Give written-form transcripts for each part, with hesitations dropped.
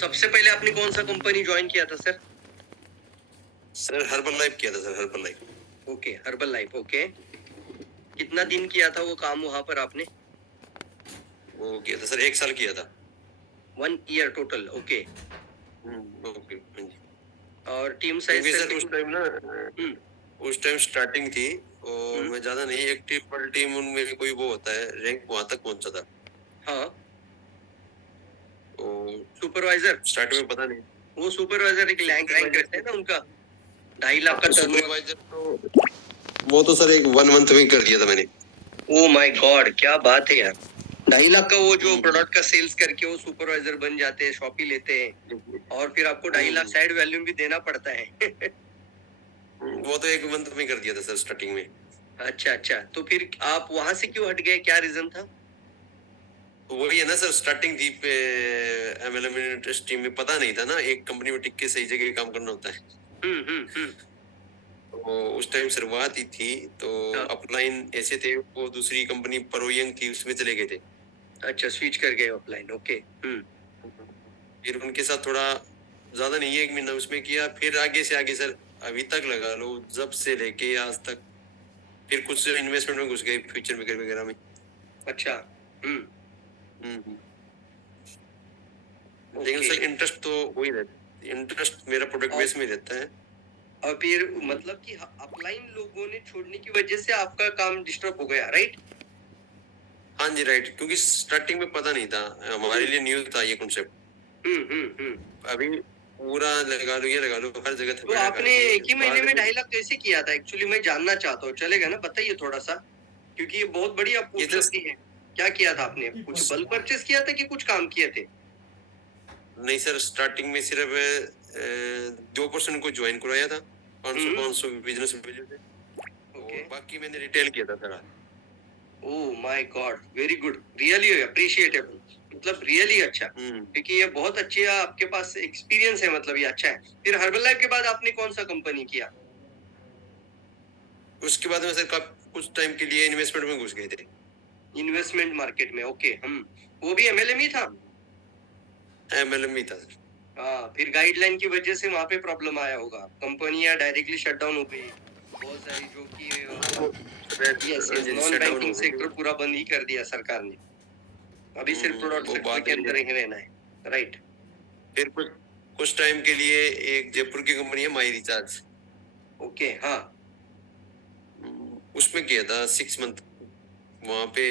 सबसे पहले आपने कौन सा कंपनी ज्वाइन किया था सर? सर हर्बल लाइफ किया था sir, herbal life. Okay, herbal life. Okay, कितना दिन किया था वो काम वहां पर आपने? वो किया था सर, 1 साल किया था। 1 ईयर टोटल। ओके, ओके, हाँ जी। और टीम साइज क्योंकि सर सर उस कितनी? टाइम ना, हम्म। उस टाइम स्टार्टिंग थी और हम्म। मैं ज्यादा नहीं, एक्टिव पर टीम उनमें कोई वो होता है, रैंक वहां तक पहुंचा था। हाँ, तो सुपरवाइजर। स्टार्टिंग में पता नहीं। वो सुपरवाइजर एक रैंक रहता है ना उनका, 2.5 लाख का टर्नओवर। सुपरवाइजर तो वो तो सर एक 1 मंथ में कर दिया था मैंने। ओ माय गॉड, क्या बात है यार! 2.5 लाख का वो जो प्रोडक्ट का सेल्स करके वो सुपरवाइजर बन जाते हैं, शॉपी लेते हैं, और फिर आपको 2.5 लाख साइड वैल्यू भी देना पड़ता है। वो तो 1 मंथ में कर दिया था सर, स्टार्टिंग में। अच्छा अच्छा, तो फिर आप वहां से क्यों हट गए, क्या रीजन था? तो वही है ना सर, स्टार्टिंग थी पे एमएलएम इंडस्ट्री टीम में पता नहीं था ना, एक कंपनी में टिक के सही जगह काम करना होता है। हम्म। तो उस टाइम शुरुआत ही थी, तो हाँ। अपलाइन ऐसे थे, वो दूसरी कंपनी परोयंग थी, उसमें चले गए थे। अच्छा, स्विच कर गए ऑफलाइन। ओके। फिर उनके साथ थोड़ा ज्यादा नहीं, 1 महीना उसमें किया, फिर आगे से आगे सर अभी तक लगा लो, जब से लेके आज तक। फिर कुछ इन्वेस्टमेंट में घुस गए, फ्यूचर वगैरह वगैरह में। अच्छा। हम्म। लेकिन ओके। सर इंटरेस्ट तो वही रहता है, इंटरेस्ट मेरा प्रोडक्ट और बेस में रहता है। और फिर मतलब कि अपलाइन लोगों ने छोड़ने की वजह से आपका काम डिस्टर्ब हो गया, राइट? हाँ जी, राइट, क्योंकि स्टार्टिंग में पता नहीं था, हमारे लिए न्यू था ये कॉन्सेप्ट। अभी पूरा लगा लो, ये लगा लो, हर जगह तो थपेड़ा खा आपने के एक ही महीने बाद में में 2.5 लाख कैसे किया था? एक्चुअली मैं जानना चाहता हूँ, चलेगा ना? बताइए थोड़ा सा, क्योंकि ये बहुत बड़ी ये उपलब्धि है। क्या किया था आपने? कुछ बल्क परचेस किया था कि कुछ काम किए थे? नहीं सर, स्टार्टिंग में सिर्फ 2% को ज्वाइन कराया था, 500 हम्म। 500 बिजनेस वैल्यू से। ओके। और बाकी मैंने रिटेल किया था sir. Oh my God, very good, really appreciable, मतलब रियली अच्छा, क्योंकि ये बहुत अच्छी है, आपके पास एक्सपीरियंस है, मतलब ये अच्छा है। फिर हर्बल लाइफ के बाद आपने कौन सा कंपनी किया? उसके बाद में सर कुछ टाइम के लिए इन्वेस्टमेंट में घुस गए थे। इन्वेस्टमेंट मार्केट में। ओके। वो भी एमएलएम ही था? एमएलएम भी था सर। हाँ, फिर गाइडलाइन की वजह से वहां पे प्रॉब्लम आया होगा, कंपनियां डायरेक्टली शट डाउन हो गई बहुत सारी, जो कि yes yes, non shut down banking हो गए थे। सेक्टर पूरा बंद ही कर दिया सरकार ने। अभी सिर्फ प्रोडक्ट वो सेक्टर बाद के में अंदर ही रहना है, राइट? फिर कुछ टाइम के लिए एक जयपुर की कंपनी है माई रिचार्ज, ओके। हाँ। उसमें किया था 6 मंथ। वहां पे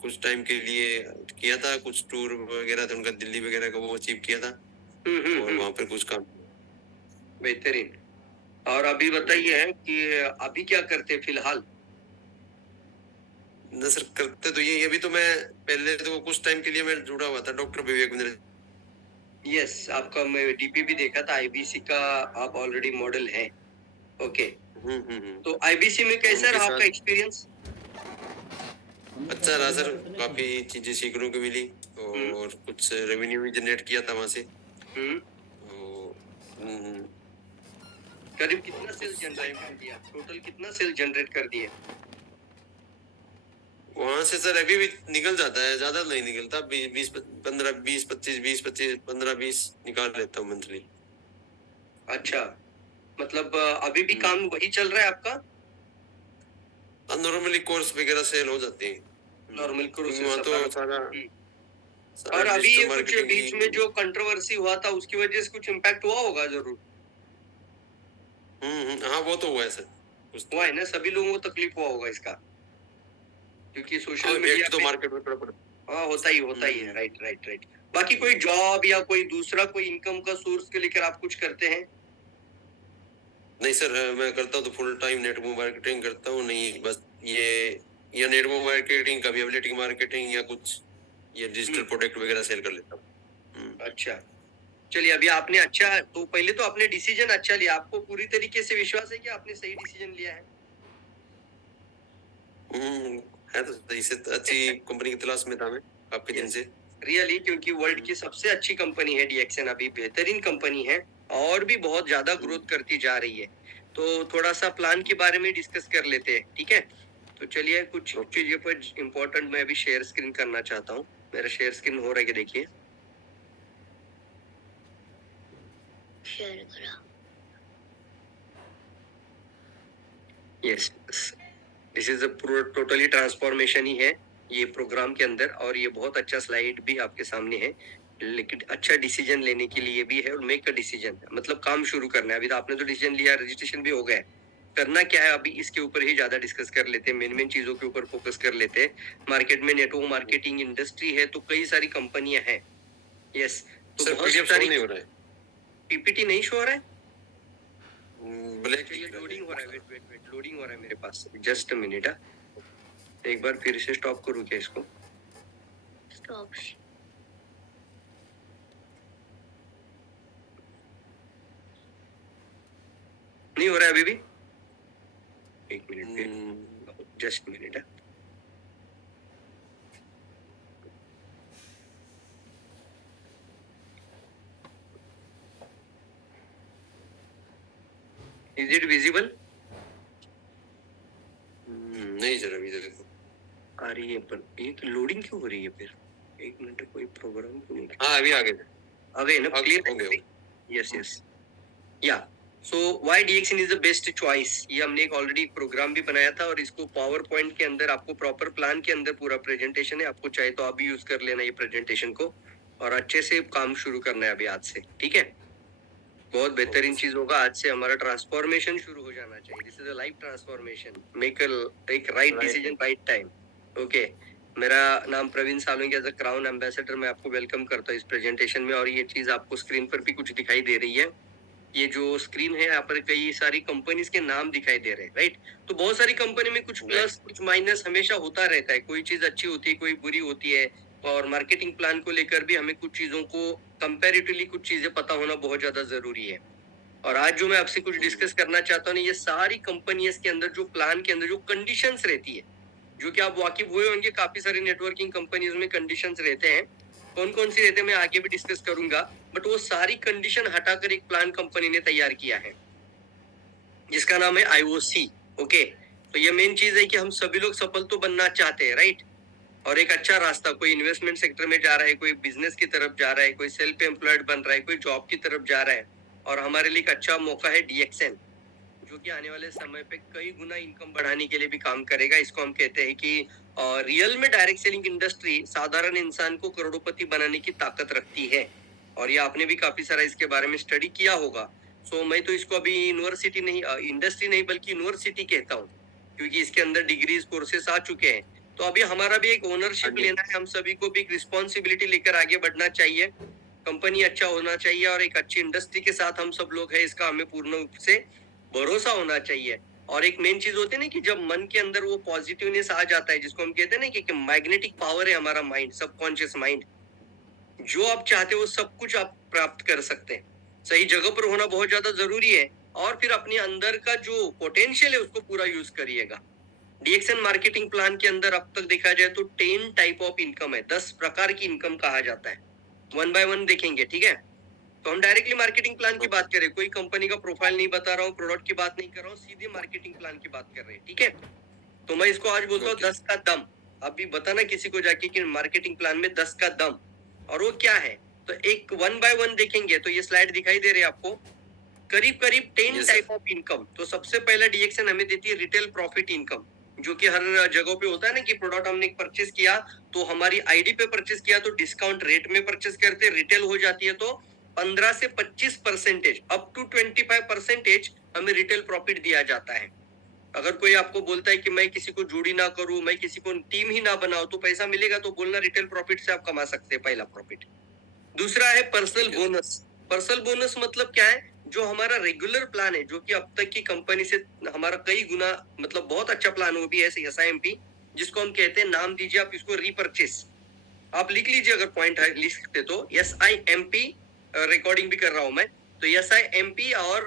कुछ टाइम के लिए किया था, कुछ टूर वगैरह थे उनका, दिल्ली वगैरह का वो अचीव किया था। और वहां पर कुछ काम। बेहतरीन। और अभी बताइए कि अभी क्या करते हैं फिलहाल? न सर, करते तो ये, अभी तो मैं पहले तो कुछ टाइम के लिए मैं जुड़ा हुआ था डॉक्टर विवेक इंद्र। यस, आपका मैं डीपी भी देखा था, आईबीसी का आप ऑलरेडी मॉडल हैं। ओके। तो आईबीसी में कैसा उनके रहा आपका साथ एक्सपीरियंस? अच्छा रहा सर, काफी चीजें सीखने को मिली, और कुछ रेवेन्यू भी जनरेट किया था वहां से। हम्म। तो, हम्म, करीब कितना सेल उस जनरेट टाइम कर दिया? टोटल कितना सेल जनरेट कर दिए? वहां से सर अभी भी निकल जाता है, ज्यादा नहीं निकलता, 20 15 20 25 20 25 15 20 निकाल लेता हूँ मंथली। अच्छा, मतलब अभी भी काम वही चल रहा है आपका? नॉर्मली कोर्स वगैरह सेल हो जाते हैं। नॉर्मल क्योंकि क्रूसेस वहाँ तो अपना। सारा सारा और अभी डिजिटल ये कुछ मार्केटिंग बीच में की। जो कंट्रोवर्सी हुआ था उसकी वजह से कुछ इम्पैक्ट हुआ होगा जरूर। हाँ वो तो हुआ है सर, कुछ तो। हुआ है ना, सभी लोगों को तकलीफ हुआ होगा इसका, क्योंकि हाँ, सोशल मीडिया इफेक्ट तो पे। मार्केट में पड़ा पड़ा। हाँ, होता ही है, राइट राइट राइट। बाकी कोई जॉब या कोई दूसरा कोई इनकम का सोर्स के लेकर आप कुछ करते हैं? नहीं सर, मैं करता हूँ तो फुल टाइम नेटवर्क मार्केटिंग करता हूँ, नहीं बस ये, या नेटवर्क मार्केटिंग, कभी एफिलिएट मार्केटिंग, या कुछ ये डिजिटल प्रोडक्ट वगैरह सेल कर लेता हूँ। अच्छा, चलिए, अभी आपने अच्छा, तो पहले तो आपने डिसीजन अच्छा लिया, आपको पूरी तरीके से विश्वास है कि आपने सही डिसीजन लिया है? है तो सही से, तो अच्छी कंपनी की तलाश में था मैं काफी दिन से। रियली, क्योंकि वर्ल्ड की सबसे अच्छी कंपनी है डीएक्सएन, अभी बेहतरीन कंपनी है, और भी बहुत ज्यादा ग्रोथ करती जा रही है। तो थोड़ा सा प्लान के बारे में डिस्कस कर लेते हैं, ठीक है? तो चलिए, कुछ चीजों पर इम्पोर्टेंट मैं अभी शेयर स्क्रीन करना चाहता हूँ। मेरा शेयर स्क्रीन हो रहा है कि देखिए। शेयर करा। Yes, this is a totally transformation ही है ये प्रोग्राम के अंदर, और ये बहुत अच्छा स्लाइड भी आपके सामने है, लेकिन अच्छा डिसीजन लेने के लिए भी है, और मेक अ डिसीजन मतलब काम शुरू करना है। अभी तो आपने तो डिसीजन लिया, रजिस्ट्रेशन भी हो गया है, करना क्या है अभी इसके ऊपर ही ज्यादा डिस्कस कर लेते हैं, मेन चीजों के ऊपर फोकस कर लेते हैं। मार्केट में नेटवर्क मार्केटिंग इंडस्ट्री है तो कई सारी कंपनियां हैं। यस, तो सर बहुत पीडीएफ सारी नहीं हो रहा है, पीपीटी नहीं शो हो रहा है, ब्लैक ये लोडिंग हो रहा है, वेट लोडिंग हो रहा है मेरे पास, जस्ट अ मिनट। एक बार फिर से स्टॉप करूँ क्या इसको? स्टॉप। नहीं हो रहा है अभी भी? एक मिनट फिर, just minute. Is it visible? नहीं सर अभी तक आ रही है पर ये लोडिंग क्यों हो रही है फिर? एक मिनट, कोई प्रोग्राम क्यों नहीं? हाँ अभी आ गए ना, क्लियर हो गए। यस यस, या so why DXN is the best choice, ये हमने एक ऑलरेडी प्रोग्राम भी बनाया था, और इसको पावर पॉइंट के अंदर आपको प्रॉपर प्लान के अंदर पूरा प्रेजेंटेशन है, आपको चाहे तो आप भी यूज कर लेना ये प्रेजेंटेशन को, और अच्छे से काम शुरू करना है अभी आज से, ठीक है? बहुत बेहतरीन चीज होगा, आज से हमारा ट्रांसफॉर्मेशन शुरू हो जाना चाहिए। This is a life transformation, make एक right decision right time. Okay, मेरा नाम Praveen Salungi, as a crown ambassador मैं आपको वेलकम करता हूँ इस प्रेजेंटेशन में। और ये चीज आपको स्क्रीन पर भी कुछ दिखाई दे रही है, ये जो स्क्रीन है यहाँ पर कई सारी कंपनीज के नाम दिखाई दे रहे हैं, राइट? तो बहुत सारी कंपनी में कुछ प्लस कुछ माइनस हमेशा होता रहता है, कोई चीज अच्छी होती है कोई बुरी होती है, और मार्केटिंग प्लान को लेकर भी हमें कुछ चीजों को कंपैरेटिवली कुछ चीजें पता होना बहुत ज्यादा जरूरी है। और आज जो मैं आपसे कुछ डिस्कस करना चाहता हूँ, ये सारी कंपनीज के अंदर जो प्लान के अंदर जो कंडीशंस रहती है, जो कि आप वाकिफ हुए होंगे, काफी सारी नेटवर्किंग कंपनीज में कंडीशंस रहते हैं, कौन कौन सी रहते हैं मैं आगे भी डिस्कस करूंगा, बट वो सारी कंडीशन हटाकर एक प्लान कंपनी ने तैयार किया है जिसका नाम है आईओसी। ओके, तो ये मेन चीज है कि हम सभी लोग सफल तो बनना चाहते हैं, राइट? और एक अच्छा रास्ता, कोई इन्वेस्टमेंट सेक्टर में जा रहा है, कोई बिजनेस की तरफ जा रहा है, कोई सेल्फ एम्प्लॉयड बन रहा है, कोई जॉब की तरफ जा रहा है, और हमारे लिए एक अच्छा मौका है डीएक्सएन, जो कि आने वाले समय पे कई गुना इनकम बढ़ाने के लिए भी काम करेगा। इसको हम कहते हैं कि रियल में डायरेक्ट सेलिंग इंडस्ट्री साधारण इंसान को करोड़पति बनाने की ताकत रखती है, और ये आपने भी काफी सारा इसके बारे में स्टडी किया होगा। सो मैं तो इसको अभी यूनिवर्सिटी नहीं, इंडस्ट्री नहीं बल्कि यूनिवर्सिटी कहता हूँ, क्योंकि इसके अंदर डिग्रीज कोर्सेस आ चुके हैं। तो अभी हमारा भी एक ओनरशिप लेना है, हम सभी को भी एक रिस्पॉन्सिबिलिटी लेकर आगे बढ़ना चाहिए, कंपनी अच्छा होना चाहिए, और एक अच्छी इंडस्ट्री के साथ हम सब लोग हैं, इसका हमें पूर्ण रूप से भरोसा होना चाहिए। और एक मेन चीज होती है ना कि जब मन के अंदर वो पॉजिटिवनेस आ जाता है, जिसको हम कहते हैं ना कि मैग्नेटिक पावर है हमारा माइंड, सबकॉन्शियस माइंड, जो आप चाहते हो सब कुछ आप प्राप्त कर सकते हैं। सही जगह पर होना बहुत ज्यादा जरूरी है, और फिर अपने अंदर का जो पोटेंशियल है उसको पूरा यूज करिएगा। डीएक्सएन मार्केटिंग प्लान के अंदर अब तक देखा जाए तो 10 टाइप ऑफ इनकम है, 10 प्रकार की इनकम कहा जाता है। वन बाय वन देखेंगे, ठीक है? तो हम डायरेक्टली मार्केटिंग प्लान की बात करें, कोई कंपनी का प्रोफाइल नहीं बता रहा हूँ, प्रोडक्ट की बात नहीं कर रहा हूँ, सीधे मार्केटिंग प्लान की बात कर रहे हैं, ठीक है? तो मैं इसको आज बोलता हूँ 10 का दम। अभी बताना किसी को जाके कि मार्केटिंग प्लान में 10 का दम, और वो क्या है? तो एक वन बाय वन देखेंगे तो ये स्लाइड दिखाई दे रही है आपको, करीब करीब 10 टाइप ऑफ इनकम। तो सबसे पहला डीएक्सएन हमें देती है रिटेल प्रॉफिट इनकम, जो कि हर जगह पे होता है ना कि प्रोडक्ट हमने परचेस किया तो हमारी आईडी पे परचेस किया तो डिस्काउंट रेट में परचेस करते, रिटेल हो जाती है तो 15 से 25% अप टू 25% हमें रिटेल प्रॉफिट दिया जाता है। अगर कोई आपको बोलता है कि मैं किसी को जोड़ी ना करूं, मैं किसी को टीम ही ना बनाऊं, तो पैसा मिलेगा तो बोलना रिटेल प्रॉफिट से आप कमा सकते हैं, पहला प्रॉफिट। दूसरा है पर्सनल बोनस। पर्सनल बोनस मतलब क्या है? जो हमारा रेगुलर प्लान है, जो कि अब तक की कंपनी से हमारा कई गुना मतलब बहुत अच्छा प्लान वो भी है, एसआईएमपी, जिसको हम कहते हैं, नाम दीजिए आप इसको, रीपरचेस। आप लिख लीजिए अगर पॉइंट लिख सकते तो, एसआईएमपी, रिकॉर्डिंग भी कर रहा हूं मैं, तो एसआईएमपी और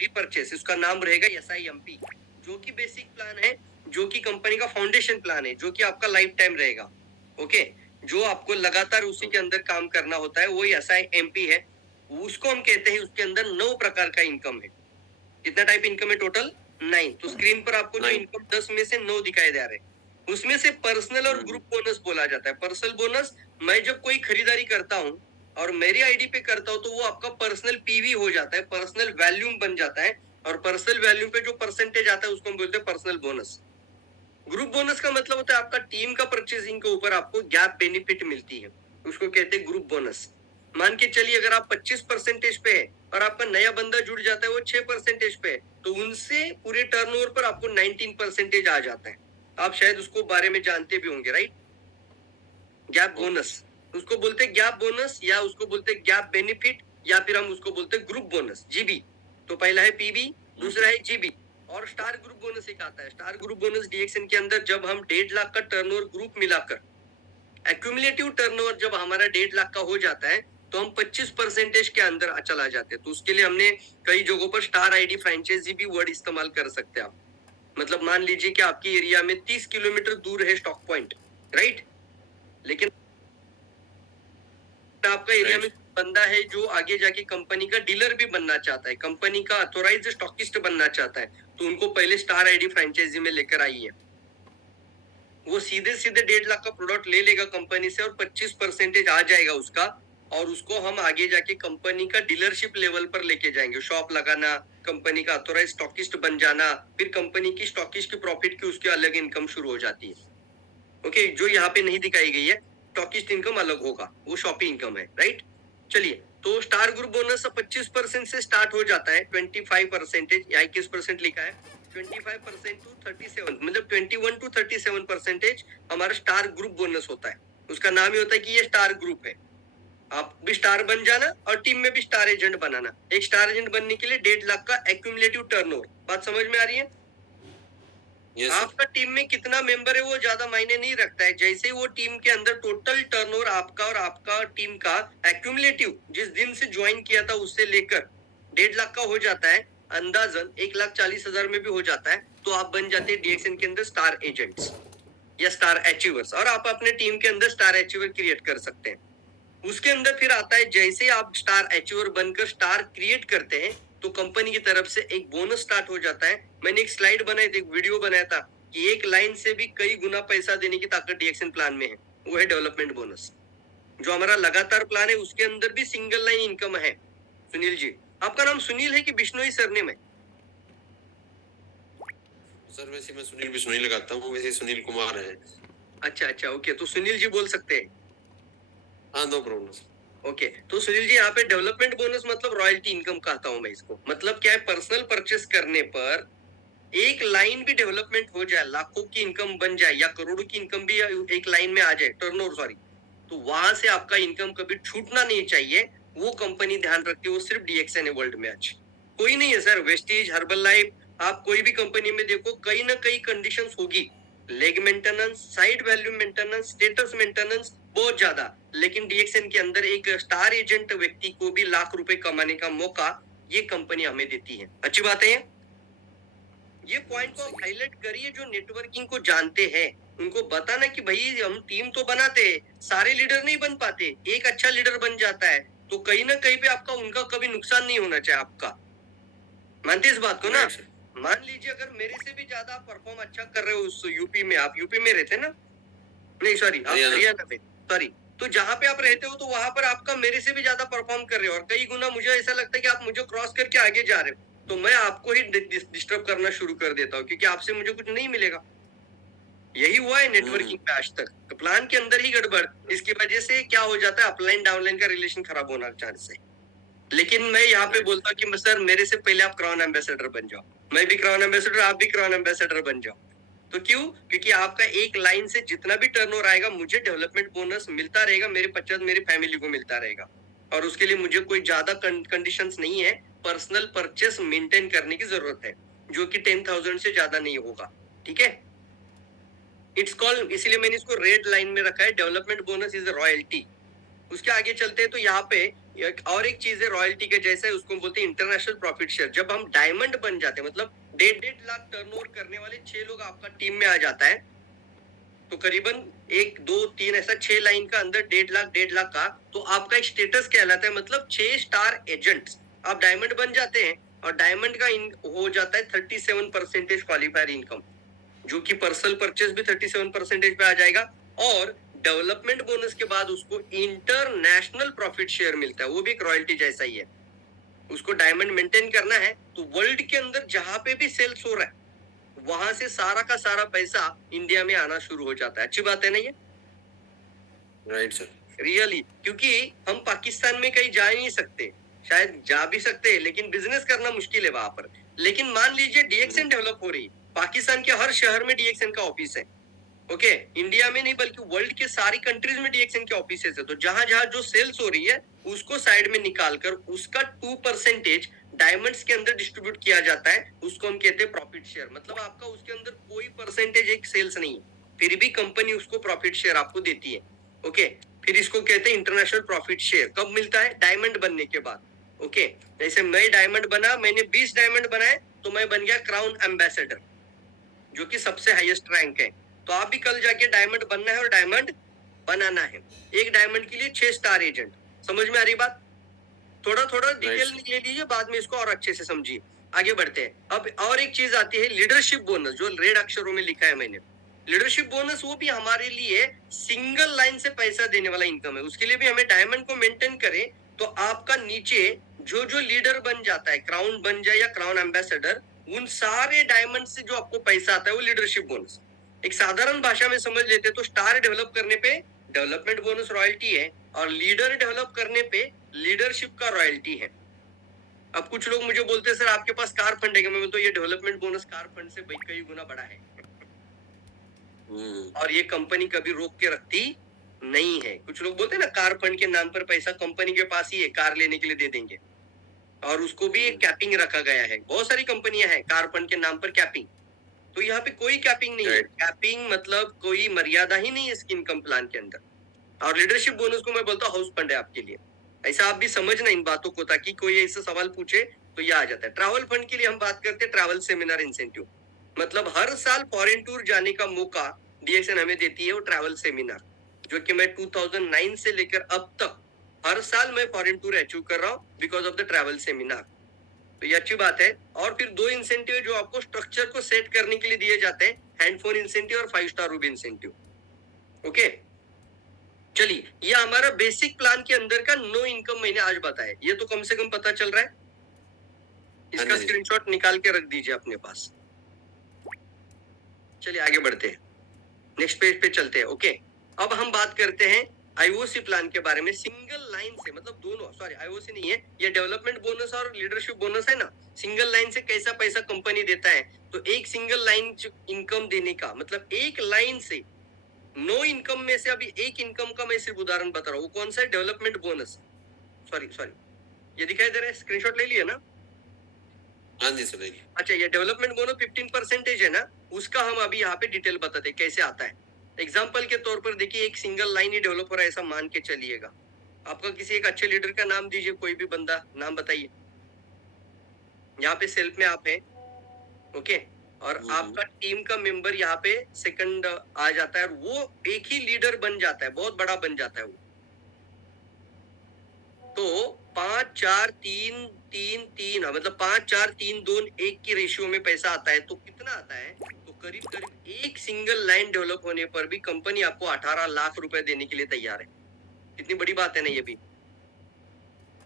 रीपरचेस, इसका नाम रहेगा एसआईएमपी, जो कि बेसिक प्लान है, जो कि कंपनी का फाउंडेशन प्लान है, जो कि आपका लाइफ टाइम रहेगा। ओके, जो आपको लगातार उसी के अंदर काम करना होता है, वो एसआईएमपी है, उसको हम कहते हैं। उसके अंदर 9 प्रकार का इनकम है। कितना टाइप इनकम है टोटल? 9। तो स्क्रीन पर आपको जो इनकम 10 में से 9 दिखाई दे रहे हैं, उसमें से पर्सनल और ग्रुप बोनस बोला जाता है। पर्सनल बोनस, मैं जब कोई खरीदारी करता हूँ और मेरी आईडी पे करता हूँ तो वो आपका पर्सनल पीवी हो जाता है, पर्सनल वैल्यूम बन जाता है, और पर्सनल वैल्यूम पे जो परसेंटेज आता है उसको हम बोलते हैं पर्सनल बोनस। ग्रुप बोनस का मतलब होता है आपका टीम का परचेसिंग के ऊपर आपको गैप बेनिफिट मिलती है, उसको कहते हैं ग्रुप बोनस। मान के चलिए अगर आप 25% पे है और आपका नया बंदा जुड़ जाता है वो 6% पे है, तो उनसे पूरे टर्नओवर पर आपको 19% आ जाता है। आप शायद उसको बारे में जानते भी होंगे, राइट? गैप बोनस, उसको बोलते हैं गैप बोनस, या उसको बोलते हैं गैप बेनिफिट, या फिर हम उसको बोलते हैं ग्रुप बोनस, जीबी। तो पहला है पीबी, दूसरा है जीबी, और स्टार ग्रुप बोनस एक आता है। स्टार ग्रुप बोनस डीएक्सएन के अंदर जब हम 1.5 लाख का टर्नओवर ग्रुप मिलाकर, एक्यूमुलेटिव टर्नओवर जब हमारा 1.5 लाख का हो जाता है तो हम 25% के अंदर चला जाते हैं। तो उसके लिए हमने कई जगहों पर स्टार आईडी फ्रेंचाइजी भी वर्ड इस्तेमाल कर सकते हैं आप। मतलब मान लीजिए कि आपकी एरिया में 30 किलोमीटर दूर है स्टॉक पॉइंट, राइट? लेकिन आपका एरिया में बंदा है जो आगे जाके कंपनी का डीलर भी बनना चाहता है, कंपनी का ऑथोराइज्ड स्टॉकिस्ट बनना चाहता है, तो उनको पहले स्टार आईडी फ्रेंचाइजी में लेकर आइए। वो सीधे सीधे 1.5 लाख का प्रोडक्ट ले लेगा कंपनी से और 25% आ जाएगा उसका, और उसको हम आगे जाके कंपनी का डीलरशिप लेवल पर लेके जाएंगे। शॉप लगाना, कंपनी का ऑथोराइज स्टॉकिस्ट बन जाना, फिर कंपनी की स्टॉकिस्ट की प्रॉफिट की उसकी अलग इनकम शुरू हो जाती है। ओके, जो यहाँ पे नहीं दिखाई गई है, स्टॉकिस्ट इनकम अलग होगा, वो शॉपिंग इनकम है, राइट? चलिए, तो स्टार ग्रुप बोनस 25% से स्टार्ट हो जाता है, 25%, 21% लिखा है, 25% टू 37, मतलब 21 टू 37% हमारा स्टार ग्रुप बोनस होता है। उसका नाम ही होता है कि ये स्टार ग्रुप है। आप भी स्टार बन जाना और टीम में भी स्टार एजेंट बनाना। एक स्टार एजेंट बनने के लिए 1.5 लाख का एक्यूमुलेटिव टर्नओवर, बात समझ में आ रही है? Yes, sir. आपका टीम में कितना मेंबर है वो ज्यादा मायने नहीं रखता है, जैसे वो टीम के अंदर टोटल टर्नओवर आपका और आपका टीम का एक्यूमुलेटिव जिस दिन से ज्वाइन किया था उससे लेकर 1.5 लाख का हो जाता है, अंदाजन 1,40,000 में भी हो जाता है, तो आप बन जाते हैं डीएक्सएन के अंदर स्टार एजेंट्स या स्टार अचीवर्स, और आप अपने टीम के अंदर स्टार अचीवर क्रिएट कर सकते हैं। उसके अंदर फिर आता है, जैसे आप स्टार अचीवर बनकर स्टार क्रिएट करते हैं तो कंपनी की तरफ से एक बोनस स्टार्ट हो जाता है। मैंने एक स्लाइड बनाई थी, एक वीडियो बनाया था कि एक लाइन से भी कई गुना पैसा देने की ताकत डीएक्सएन प्लान में है, वो है डेवलपमेंट बोनस। जो हमारा लगातार प्लान है उसके अंदर भी सिंगल लाइन इनकम है। सुनील जी, आपका नाम सुनील है कि बिश्नोई सरनेम है? सर वैसे मैं सुनील बिश्नोई लगाता हूँ, वैसे सुनील कुमार है। अच्छा, ओके, तो सुनील जी बोल सकते हैं। हाँ, नो प्रॉब्लम। ओके, तो सुनील जी, यहाँ पे डेवलपमेंट बोनस मतलब रॉयल्टी इनकम कहता हूँ मैं इसको। मतलब क्या है, पर्सनल परचेस करने पर एक लाइन भी डेवलपमेंट हो जाए, लाखों की इनकम बन जाए या करोड़ों की इनकम भी एक लाइन में आ जाए, टर्नओवर सॉरी, तो वहां से आपका इनकम कभी छूटना नहीं चाहिए। वो कंपनी ध्यान रखती है, वो सिर्फ डीएक्सएन है वर्ल्ड में। आज कोई नहीं है सर, वेस्टीज, हर्बल लाइफ, आप कोई भी कंपनी में देखो, कहीं ना कहीं कंडीशंस होगी, leg maintenance, side value maintenance, status maintenance, बहुत ज्यादा। लेकिन डीएक्सएन के अंदर एक स्टार एजेंट व्यक्ति को भी लाख रुपए कमाने का मौका ये कंपनी हमें देती है। अच्छी बात है ये पॉइंट को हाईलाइट करिए। जो नेटवर्किंग को जानते हैं उनको बताना कि भाई हम टीम तो बनाते हैं, सारे लीडर नहीं बन पाते, एक अच्छा लीडर बन जाता है, तो कहीं ना कहीं पे आपका उनका कभी नुकसान नहीं होना चाहिए आपका। मानते इस बात को ना? मान लीजिए अगर मेरे से भी ज्यादा परफॉर्म अच्छा कर रहे हो उस यूपी में, आप यूपी में रहते ना, नहीं सॉरी आप हरियाणा में, सॉरी, तो जहां पे आप रहते हो तो वहां पर आपका मेरे से भी ज्यादा परफॉर्म कर रहे हो और कई गुना मुझे ऐसा लगता है कि आप मुझे क्रॉस करके आगे जा रहे हो, तो मैं आपको ही डिस्टर्ब करना शुरू कर देता हूँ, क्योंकि आपसे मुझे कुछ नहीं मिलेगा। यही हुआ है नेटवर्किंग में आज तक, तो प्लान के अंदर ही गड़बड़, इसकी वजह से क्या हो जाता है, अपलाइन डाउनलाइन का रिलेशन खराब होना चांस है। लेकिन मैं यहाँ पे बोलता हूँ कि सर मेरे से पहले आप क्राउन एम्बेसडर बन जाओ, मैं भी क्राउन एम्बेसडर, आप भी क्राउन एम्बेसडर बन जाओ। तो क्यों? क्योंकि आपका एक लाइन से जितना भी टर्नओवर आएगा मुझे डेवलपमेंट बोनस मिलता रहेगा, मेरे पश्चात मेरी फैमिली को मिलता रहेगा, और उसके लिए मुझे कोई ज्यादा कंडीशंस नहीं है, पर्सनल परचेस मेंटेन करने की जरूरत है, जो कि 10,000 से ज्यादा नहीं होगा। ठीक है, इट्स कॉल्ड, इसलिए मैंने इसको रेड लाइन में रखा है, डेवलपमेंट बोनस इज रॉयल्टी। उसके आगे चलते हैं तो यहाँ पे और एक चीज है रॉयल्टी के जैसे, उसको बोलते हैं इंटरनेशनल प्रॉफिट शेयर। जब हम डायमंड बन जाते हैं, मतलब 1.5 लाख टर्नओवर करने वाले 6 लोग आपका टीम में आ जाता है, तो करीबन 1 2 3 ऐसा 6 लाइन का अंदर 1.5 लाख का, तो आपका एक स्टेटस कहलाता है, मतलब 6 स्टार एजेंट्स आप डायमंड बन जाते हैं, और डायमंड का हो जाता है 37% क्वालिफायर इनकम, जो कि पर्सनल परचेस भी 37% पे आ जाएगा, और डेवलपमेंट बोनस के बाद उसको इंटरनेशनल प्रॉफिट शेयर मिलता है, वो भी एक रॉयल्टी जैसा ही है। उसको डायमंड मेंटेन करना है तो वर्ल्ड के अंदर जहां पे भी सेल्स हो रहा है वहां से सारा का सारा पैसा इंडिया में आना शुरू हो जाता है। अच्छी बात है ना ये? Right sir. रियली, क्योंकि हम पाकिस्तान में कहीं जा ही नहीं सकते, शायद जा भी सकते हैं लेकिन बिजनेस करना मुश्किल है वहां पर। लेकिन मान लीजिए डीएक्सएन डेवलप हो रही, पाकिस्तान के हर शहर में डीएक्सएन का ऑफिस है, ओके, इंडिया में नहीं बल्कि वर्ल्ड के सारी कंट्रीज में डीएक्सएन के ऑफिस है। तो जहां जहां जो सेल्स हो रही है उसको साइड में निकालकर उसका 2% डायमंड्स के अंदर डिस्ट्रीब्यूट किया जाता है, उसको हम कहते हैं प्रॉफिट शेयर। मतलब आपका उसके अंदर कोई परसेंटेज एक सेल्स नहीं है, फिर भी कंपनी उसको प्रॉफिट शेयर आपको देती है, ओके। फिर इसको कहते हैं इंटरनेशनल प्रॉफिट शेयर। कब मिलता है? डायमंड बनने के बाद, ओके। जैसे मैं डायमंड बना, मैंने 20 डायमंड बनाए तो मैं बन गया क्राउन एम्बेसडर, जो कि सबसे हाईएस्ट रैंक है। तो आप भी कल जाके डायमंड बनना है और डायमंड बनाना है। एक डायमंड के लिए 6 स्टार एजेंट। समझ में आ रही बात? थोड़ा थोड़ा डिटेल ले लीजिए, बाद में इसको और अच्छे से समझिए। आगे बढ़ते हैं। अब और एक चीज आती है लीडरशिप बोनस, जो रेड अक्षरों में लिखा है मैंने। लीडरशिप बोनस वो भी हमारे लिए सिंगल लाइन से पैसा देने वाला इनकम है। उसके लिए भी हमें डायमंड को मेंटेन करें तो आपका नीचे जो जो लीडर बन जाता है, क्राउन बन जाए या क्राउन एम्बेसडर, उन सारे डायमंड से जो आपको पैसा आता है वो लीडरशिप बोनस। एक साधारण भाषा में समझ लेते तो स्टार डेवलप करने पे डेवलपमेंट बोनस रॉयल्टी है और लीडर डेवलप करने पे लीडरशिप का रॉयल्टी है। अब कुछ लोग मुझे बोलते हैं सर आपके पास कार फंड है क्या? मैं बोलता हूँ ये डेवलपमेंट बोनस कार फंड से कई गुना बड़ा है और ये कंपनी कभी रोक के रखती नहीं है। कुछ लोग बोलते हैं ना कार फंड के नाम पर पैसा कंपनी के पास ही है, कार लेने के लिए दे देंगे, और उसको भी एक कैपिंग रखा गया है। बहुत सारी कंपनियां हैं कार फंड के नाम पर कैपिंग, तो यहाँ पे कोई कैपिंग नहीं है। कैपिंग मतलब कोई मर्यादा ही नहीं है इसकी इनकम प्लान के अंदर। और लीडरशिप बोनस को मैं बोलता हूँ हाउस फंड है आपके लिए। ऐसा आप भी समझना इन बातों को, ताकि कोई ऐसा सवाल पूछे तो ये आ जाता है। ट्रैवल फंड के लिए हम बात करते हैं ट्रैवल सेमिनार इंसेंटिव, मतलब हर साल फॉरेन टूर जाने का मौका डीएक्सएन हमें देती है, वो ट्रैवल सेमिनार, जो कि मैं 2009 से लेकर अब तक हर साल मैं फॉरेन टूर अचीव कर रहा हूँ because of the travel seminar. तो ये अच्छी बात है। और फिर 2 इंसेंटिव जो आपको स्ट्रक्चर को सेट करने के लिए दिए जाते हैं, हैंडफोन इंसेंटिव और 5 स्टार रूबी इंसेंटिव, ओके। चलिए, ये हमारा बेसिक प्लान के अंदर का नो इनकम मैंने आज बताया, ये तो कम से कम पता चल रहा है। इसका स्क्रीनशॉट निकाल के रख दीजिए अपने पास। चलिए आगे बढ़ते हैं, नेक्स्ट पेज पे चलते हैं, ओके। अब हम बात करते हैं आईओसी प्लान के बारे में। सिंगल लाइन से, मतलब दोनों, सॉरी आईओसी नहीं है ये, डेवलपमेंट बोनस और लीडरशिप बोनस है ना। सिंगल लाइन से कैसा पैसा कंपनी देता है, तो एक सिंगल लाइन इनकम देने का मतलब एक लाइन से नो इनकम में से अभी एक इनकम का मैं सिर्फ उदाहरण बता रहा हूँ। वो कौन सा है? Development bonus. सॉरी ये दिखाई दे रहा है, स्क्रीनशॉट ले लिया ना? हाँ जी सर। अच्छा, ये डेवलपमेंट बोनस 15% है ना, उसका हम अभी यहाँ पे डिटेल बताते हैं कैसे आता है। एग्जाम्पल के तौर पर देखिए, एक सिंगल लाइन ही डेवलप हो रहा है ऐसा मान के चलिएगा। आपका किसी एक अच्छे लीडर का नाम दीजिए, कोई भी बंदा नाम बताइए। यहाँ पे सेल्फ में आप हैं, ओके, और आपका टीम का मेंबर यहाँ पे सेकंड आ जाता है और वो एक ही लीडर बन जाता है, बहुत बड़ा बन जाता है वो। तो 5 4 3 3 3, मतलब 5 4 3 2 1 की रेशियो में पैसा आता है। तो कितना आता है? तो करीब करीब एक सिंगल लाइन डेवलप होने पर भी कंपनी आपको 18 लाख रुपए देने के लिए तैयार है। कितनी बड़ी बात है ना ये भी।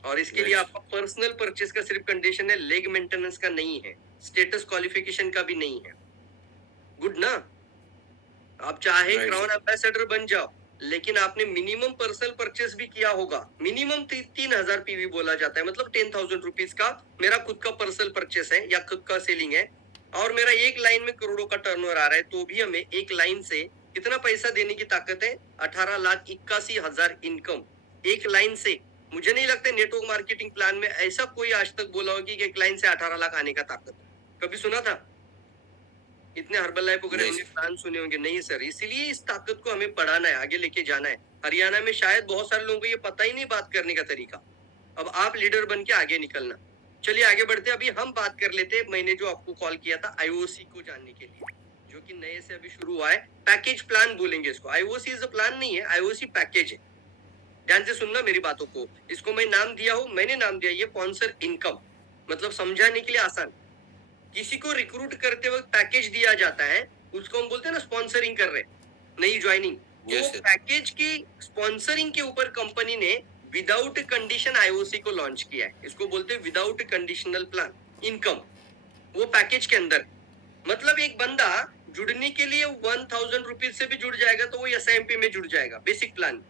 और इसके लिए आपका पर्सनल परचेस का सिर्फ कंडीशन है, लेग मेंटेनेंस का नहीं है, स्टेटस क्वालिफिकेशन का भी नहीं है। गुड ना? आप चाहे क्राउन एम्बेसडर बन जाओ, लेकिन आपने मिनिमम पर्सनल परचेस भी किया होगा। मिनिमम 3000 पीवी बोला जाता है, मतलब 10,000 रुपीज का मेरा खुद का पर्सनल परचेस है या खुद का सेलिंग है, और मेरा एक लाइन में करोड़ों का टर्नओवर आ रहा है, तो भी हमें एक लाइन से कितना पैसा देने की ताकत है? 18,81,000 इनकम एक लाइन से। मुझे नहीं लगता नेटवर्क मार्केटिंग प्लान में ऐसा कोई आज तक बोला होगी कि एक लाइन से 18 लाख आने का ताकत। कभी सुना था? इतने हर्बल लाइफ वगैरह प्लान सुने होंगे, नहीं सर। इसीलिए इस ताकत को हमें बढ़ाना है, आगे लेके जाना है। हरियाणा में शायद बहुत सारे लोगों को ये पता ही नहीं बात करने का तरीका। अब आप लीडर बन के आगे निकलना। चलिए आगे बढ़ते हैं। अभी हम बात कर लेते हैं, मैंने जो आपको कॉल किया था आईओसी को जानने के लिए, जो कि नए से अभी शुरू हुआ है। पैकेज प्लान बोलेंगे इसको। आईओसी इज अ प्लान नहीं है, आईओसी पैकेज है। ध्यान से सुनना मेरी बातों को। इसको मैं नाम दिया हूं, मैंने नाम दिया ये स्पॉन्सर इनकम, मतलब समझाने के लिए आसान। किसी को रिक्रूट करते वक्त पैकेज दिया जाता है, उसको हम बोलते हैं ना स्पॉन्सरिंग कर रहे, नई ज्वाइनिंग। Yes, तो sir. पैकेज की स्पॉन्सरिंग के ऊपर कंपनी ने विदाउट कंडीशन आईओसी को लॉन्च किया है। इसको बोलते हैं विदाउट कंडीशनल प्लान इनकम, वो पैकेज के अंदर। मतलब एक बंदा जुड़ने के लिए 1000 रुपीज से भी जुड़ जाएगा तो वो एसआईएमपी में जुड़ जाएगा बेसिक प्लान।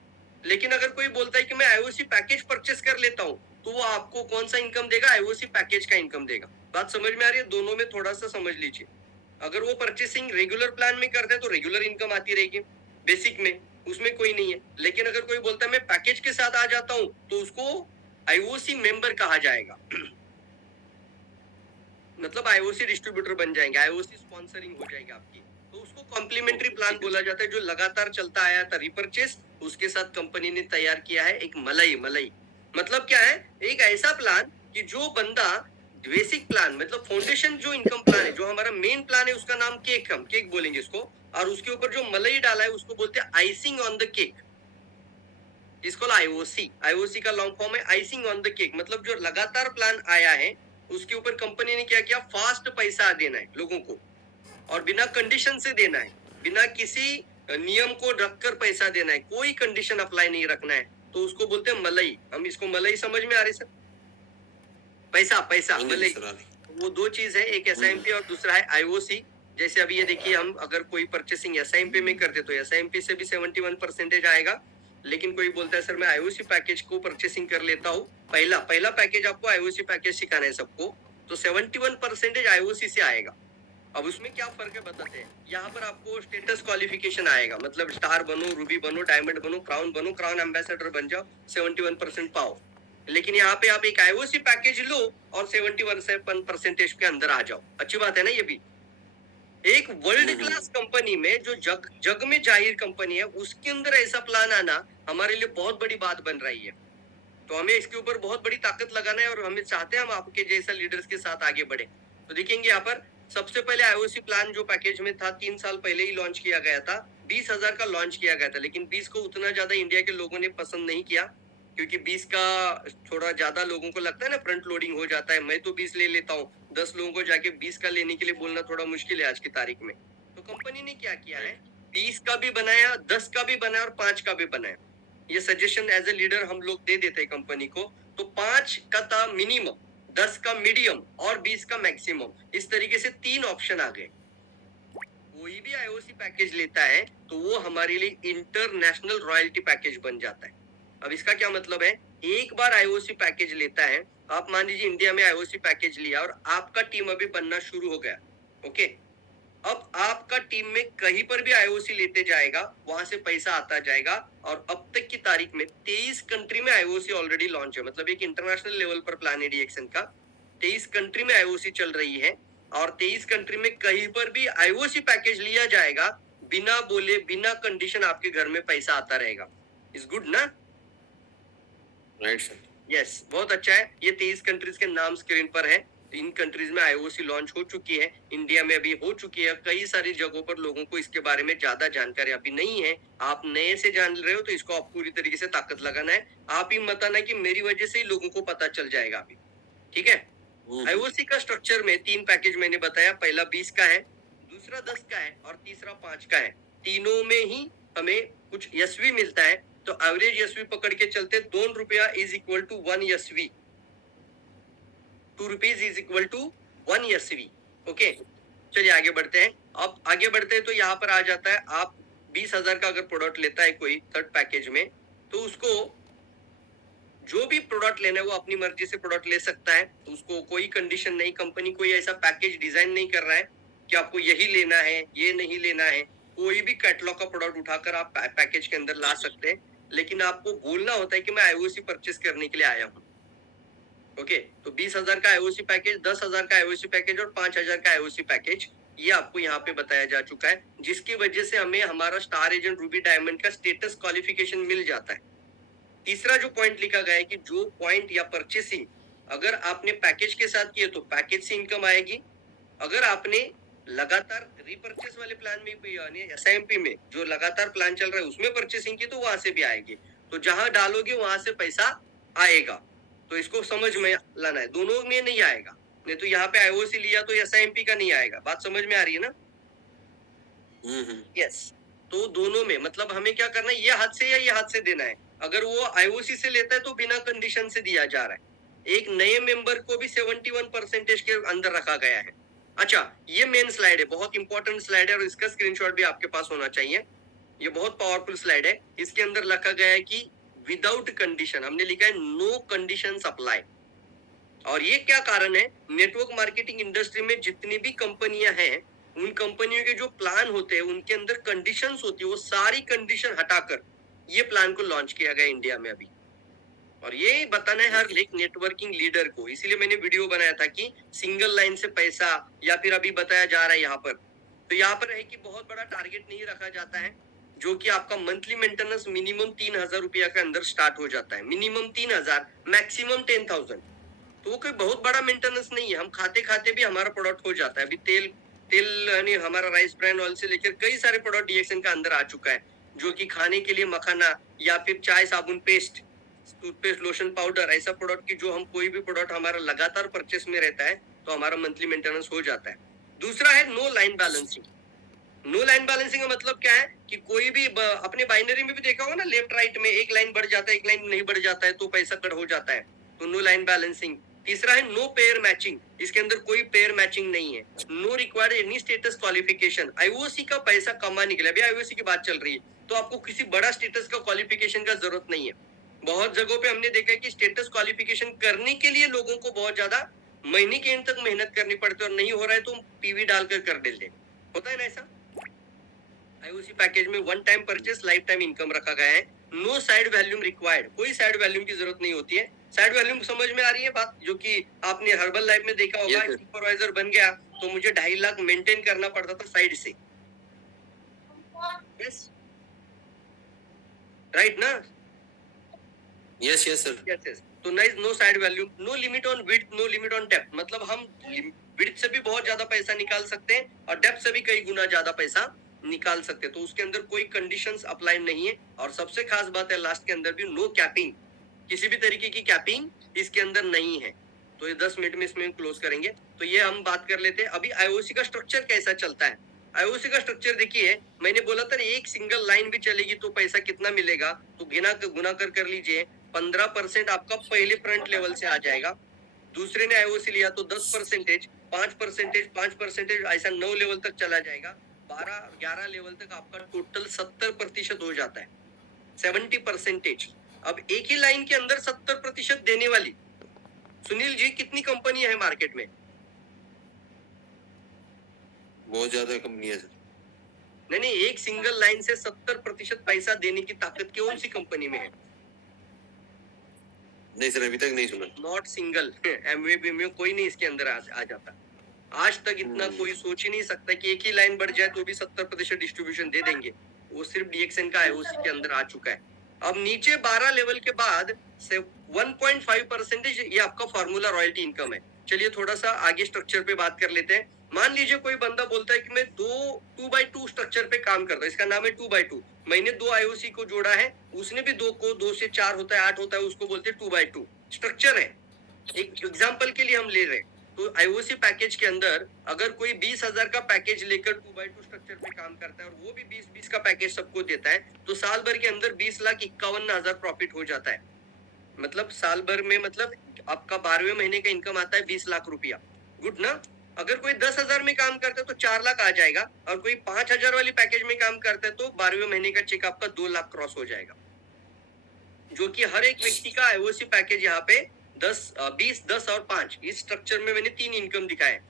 लेकिन अगर कोई बोलता है कि मैं आईओसी पैकेज परचेस कर लेता हूँ, तो वो आपको कौन सा इनकम देगा? आईओसी पैकेज का इनकम देगा। बात समझ में आ रही है? दोनों में थोड़ा सा समझ लीजिए। अगर वो परचेसिंग रेगुलर प्लान में करते हैं तो रेगुलर इनकम आती रहेगी बेसिक में, उसमें कोई नहीं है। लेकिन अगर कोई बोलता है मैं पैकेज के साथ आ जाता हूँ, तो उसको आईओसी मेंबर कहा जाएगा। मतलब आईओसी डिस्ट्रीब्यूटर बन जाएंगे, आईओसी स्पॉन्सरिंग हो जाएगी आपकी, तो उसको कॉम्प्लीमेंट्री प्लान बोला जाता है, जो लगातार चलता आया था रिपर्चेस। उसके साथ कंपनी ने तैयार किया है एक मलाई। मतलब क्या है? एक ऐसा प्लान कि जो बंदा बेसिक प्लान मतलब फाउंडेशन जो इनकम प्लान है, जो हमारा मेन प्लान है, उसका नाम केक, हम केक बोलेंगे इसको, और उसके ऊपर जो मलाई डाला है उसको बोलते हैं आइसिंग ऑन द केक। इसको आईओसी, आईओसी का लॉन्ग फॉर्म है आइसिंग ऑन द केक। मतलब जो लगातार प्लान आया है उसके ऊपर कंपनी ने क्या किया? फास्ट पैसा देना है लोगों को, और बिना कंडीशन से देना है, बिना किसी नियम को रखकर पैसा देना है, कोई कंडीशन अप्लाई नहीं रखना है। तो उसको बोलते हैं मलाई। हम इसको मलाई समझ में आ रही सर? पैसा पैसा मलाई, वो दो चीज है, एक एसआईएमपी और दूसरा है आईओसी। जैसे अभी ये देखिए, हम अगर कोई परचेसिंग एसआईएमपी में करते तो एसआईएमपी से भी 71% आएगा। लेकिन कोई बोलता है सर मैं आईओसी पैकेज को परचेसिंग कर लेता हूँ, पहला पैकेज आपको आईओसी पैकेज सिखाना है सबको, तो 71% आईओसी से आएगा। अब उसमें क्या फर्क है बताते हैं। यहाँ पर आपको स्टेटस क्वालिफिकेशन आएगा, मतलब स्टार बनो, रूबी बनो, डायमंड बनो, क्राउन एम्बेसडर बन जाओ, 71% पाओ। लेकिन यहाँ पे आप एक आईओसी पैकेज लो और 71% के अंदर आ जाओ। अच्छी बात है ना? ये भी एक वर्ल्ड क्लास कंपनी में, जो जग में जाहिर कंपनी है, उसके अंदर ऐसा प्लान आना हमारे लिए बहुत बड़ी बात बन रही है। तो हमें इसके ऊपर बहुत बड़ी ताकत लगाना है, और हमें चाहते हैं हम आपके जैसा लीडर्स के साथ आगे बढ़े। तो देखेंगे यहाँ पर सबसे पहले आईओसी प्लान जो पैकेज में था 3 साल पहले ही लॉन्च किया गया था, 20,000 का लॉन्च किया गया था। लेकिन 20 को उतना ज्यादा इंडिया के लोगों ने पसंद नहीं किया, क्योंकि 20 का थोड़ा ज्यादा लोगों को लगता है ना, फ्रंट लोडिंग हो जाता है। मैं तो 20 ले लेता हूँ, 10 लोगों को जाके 20 का लेने के लिए बोलना थोड़ा मुश्किल है आज की तारीख में। तो कंपनी ने क्या किया है, 20 का भी बनाया, 10 का भी बनाया और 5 का भी बनाया। ये सजेशन एज ए लीडर हम लोग दे देते हैं कंपनी को। तो 5 का था मिनिमम, 10 का मीडियम और 20 का मैक्सिमम। इस तरीके से 3 ऑप्शन आ गए। कोई भी आईओसी पैकेज लेता है तो वो हमारे लिए इंटरनेशनल रॉयल्टी पैकेज बन जाता है। अब इसका क्या मतलब है? एक बार आईओसी पैकेज लेता है, आप मान लीजिए इंडिया में आईओसी पैकेज लिया और आपका टीम अभी बनना शुरू हो गया, ओके। अब आपका टीम में कहीं पर भी आईओसी लेते जाएगा, वहां से पैसा आता जाएगा। और अब तक की तारीख में 23 कंट्री में आईओसी ऑलरेडी लॉन्च है। मतलब एक इंटरनेशनल लेवल पर प्लान है डीएक्सएन का। 23 कंट्री में आईओसी चल रही है, और 23 कंट्री में कहीं पर भी आईओसी पैकेज लिया जाएगा, बिना बोले, बिना कंडीशन आपके घर में पैसा आता रहेगा। इज गुड ना? Right sir. यस, बहुत अच्छा है। ये 23 कंट्रीज के नाम स्क्रीन पर है। इन कंट्रीज में आईओसी लॉन्च हो चुकी है, इंडिया में अभी हो चुकी है। कई सारी जगहों पर लोगों को इसके बारे में ज्यादा जानकारी अभी नहीं है। आप नए से जान रहे हो तो इसको आप पूरी तरीके से ताकत लगाना है। आप ही मत आना कि मेरी वजह से ही लोगों को पता चल जाएगा अभी, ठीक है? आईओसी का स्ट्रक्चर में 3 पैकेज मैंने बताया। पहला 20 का है, दूसरा 10 का है और तीसरा 5 का है। तीनों में ही हमें कुछ एसवी मिलता है। तो एवरेज एसवी पकड़ के चलते 2 रुपया is equal to 1 SV, 2 rupees is equal to 1 SV, okay. चलिए आगे बढ़ते हैं। अब आगे बढ़ते हैं तो यहाँ पर आ जाता है, आप 20,000 का अगर प्रोडक्ट लेता है कोई थर्ड पैकेज में, तो उसको जो भी प्रोडक्ट लेना है वो अपनी मर्जी से प्रोडक्ट ले सकता है। उसको कोई कंडीशन नहीं, कंपनी कोई ऐसा पैकेज डिजाइन नहीं कर रहा है कि आपको यही लेना है, ये नहीं लेना है। कोई भी कैटलॉग का प्रोडक्ट उठाकर आप पैकेज के अंदर ला सकते हैं, लेकिन आपको बोलना होता है कि मैं आईओसी परचेस करने के लिए आया हूँ, ओके। तो 20,000 का आईओसी पैकेज, 10,000 का आईओसी पैकेज और 5,000 का आईओसी पैकेज, ये आपको यहाँ पे बताया जा चुका है, जिसकी वजह से हमें हमारा स्टार एजेंट रूबी डायमंड का स्टेटस क्वालिफिकेशन मिल जाता है। तीसरा जो पॉइंट लिखा गया है कि जो पॉइंट या परचेसिंग अगर आपने पैकेज के साथ किए तो पैकेज से इनकम आएगी। अगर आपने लगातार रिपर्चेस वाले प्लान में यानी एसआईएमपी में जो लगातार प्लान चल रहा है उसमें परचेसिंग की तो वहां से भी आएगी। तो जहां डालोगे वहां से पैसा आएगा। तो इसको समझ में लाना है, दोनों में नहीं आएगा। नहीं तो यहाँ पे आईओसी लिया तो एसआईएमपी का नहीं आएगा। बात समझ में आ रही है ना? यस। तो दोनों में मतलब हमें क्या करना है, ये हाथ से या ये हाथ से देना है। अगर वो आईओसी से लेता है तो बिना कंडीशन से दिया जा रहा है। एक नए मेंबर को भी 71% के अंदर रखा गया है। अच्छा, ये मेन स्लाइड है, बहुत इंपॉर्टेंट स्लाइड है और इसका स्क्रीनशॉट भी आपके पास होना चाहिए। ये बहुत पावरफुल स्लाइड है। इसके अंदर लिखा गया है कि विदाउट कंडीशन, हमने लिखा है नो कंडीशन अप्लाई। और ये क्या कारण है, नेटवर्क मार्केटिंग इंडस्ट्री में जितनी भी कंपनियां हैं, उन कंपनियों के जो प्लान होते हैं उनके अंदर कंडीशंस होती है, वो सारी कंडीशन हटाकर ये प्लान को लॉन्च किया गया इंडिया में अभी। और ये बताना है हर एक नेटवर्किंग लीडर को, इसीलिए मैंने वीडियो बनाया था कि सिंगल लाइन से पैसा, या फिर अभी बताया जा रहा है यहाँ पर, तो यहाँ पर है कि बहुत बड़ा टारगेट नहीं रखा जाता है, जो कि आपका मंथली मेंटेनेंस मिनिमम 3,000 रुपया के अंदर स्टार्ट हो जाता है। Minimum 3,000, maximum 10,000। तो वो कोई बहुत बड़ा मेंटेनेंस नहीं है, हम खाते खाते भी हमारा प्रोडक्ट हो जाता है। अभी तेल यानी हमारा राइस ब्रांड ऑयल से लेकर कई सारे प्रोडक्ट डीएक्सएन का अंदर आ चुका है, जो कि खाने के लिए मखाना या फिर चाय साबुन पेस्ट, टूथपेस्ट, लोशन, पाउडर, ऐसा प्रोडक्ट की जो हम कोई भी प्रोडक्ट हमारा लगातार परचेस में रहता है तो हमारा मंथली मेंटेनेंस हो जाता है। दूसरा है no line balancing. No line balancing का मतलब क्या है कि कोई भी अपने बाइनरी में भी देखा होगा ना, लेफ्ट राइट में एक लाइन बढ़ जाता है, एक लाइन नहीं बढ़ जाता है, तो पैसा कट हो जाता है, तो नो लाइन बैलेंसिंग। तीसरा है नो पेयर मैचिंग, इसके अंदर कोई पेयर मैचिंग नहीं है। No required any status qualification, IOC का पैसा कमाने के लिए, अभी आईओसी की बात चल रही है, तो आपको किसी बड़ा स्टेटस का क्वालिफिकेशन का जरूरत नहीं है। बहुत जगहों पे हमने देखा है कि स्टेटस क्वालिफिकेशन करने के लिए लोगों को बहुत ज्यादा महीने के एंड तक मेहनत करनी पड़ती है, और नहीं हो रहा है तो पीवी डालकर कर देते, होता है ना ऐसा। आईओसी पैकेज में one time purchase, life time income रखा गया है। नो साइड वैल्यूम रिक्वायर्ड, कोई साइड वैल्यूम की जरूरत नहीं होती है। साइड वैल्यूम समझ में आ रही है बात, जो कि आपने हर्बल लाइफ में देखा होगा, Yes, sir. सुपरवाइजर बन गया तो मुझे 2.5 लाख मेंटेन करना पड़ता था साइड से, यस राइट ना। yes, yes, sir. yes. तो no side volume, no limit on width, no limit on depth, मतलब हम विड्थ से भी बहुत ज्यादा पैसा निकाल सकते हैं और डेप्थ से भी कई गुना ज्यादा पैसा निकाल सकते हैं, तो उसके अंदर कोई कंडीशंस अप्लाई नहीं है। और सबसे खास बात है लास्ट के अंदर भी नो कैपिंग, किसी भी तरीके की कैपिंग इसके अंदर नहीं है। तो ये 10 मिनट में इसमें क्लोज करेंगे। तो ये हम बात कर लेते हैं अभी आईओसी का स्ट्रक्चर कैसा चलता है। आईओसी का स्ट्रक्चर देखिए, मैंने बोला था एक सिंगल लाइन भी चलेगी तो पैसा कितना मिलेगा, तो गुना कर लीजिए। 15% आपका पहले फ्रंट लेवल से आ जाएगा, दूसरे ने आईओसी लिया तो 10%, 5%, 5%, ऐसा 9 लेवल तक चला जाएगा। 12-11 लेवल तक आपका टोटल 70% हो जाता है, 70%। अब एक ही लाइन के अंदर 70% देने वाली, सुनील जी, कितनी कंपनी है मार्केट में? बहुत ज्यादा कंपनी है सर। नहीं, एक सिंगल लाइन से 70% पैसा देने की ताकत कौन सी कंपनी में है? नहीं सर, अभी तक नहीं सुना। नॉट सिंगल, एमवीपी में कोई नहीं इसके अंदर आ जाता। आज तक इतना कोई सोच ही नहीं सकता कि एक ही लाइन बढ़ जाए तो भी 70% डिस्ट्रीब्यूशन दे देंगे। वो सिर्फ डीएक्सएन का आईओसी के अंदर आ चुका है। अब नीचे 12 लेवल के बाद से 1.5% ये आपका फॉर्मूला रॉयल्टी इनकम है। चलिए थोड़ा सा आगे स्ट्रक्चर पे बात कर लेते हैं। मान लीजिए कोई बंदा बोलता है कि मैं 2x2 स्ट्रक्चर पे काम करता हूँ, इसका नाम है 2x2। मैंने 2 आईओसी को जोड़ा है, उसने भी 2 से 4 होता है, 8 होता है, उसको बोलते हैं 2x2 स्ट्रक्चर है। एक एग्जाम्पल के लिए हम ले रहे हैं, तो आईओसी पैकेज के अंदर अगर कोई 20,000 का पैकेज लेकर 2x2 स्ट्रक्चर पे काम करता है और वो भी 20-20 का पैकेज सबको देता है, तो साल भर के अंदर 20,51,000 प्रॉफिट हो जाता है। मतलब साल भर में, मतलब आपका 12वें महीने का इनकम आता है 20 लाख रुपया। गुड ना। अगर कोई 10,000 में काम करता है तो 4 लाख आ जाएगा, और कोई 5,000 वाली पैकेज में काम करता है तो 12वें महीने का चेक आपका 2 लाख क्रॉस हो जाएगा, जो कि हर एक व्यक्ति का आईओसी पैकेज यहाँ पे 10, 20, 10 और 5, इस स्ट्रक्चर में मैंने 3 इनकम दिखाए।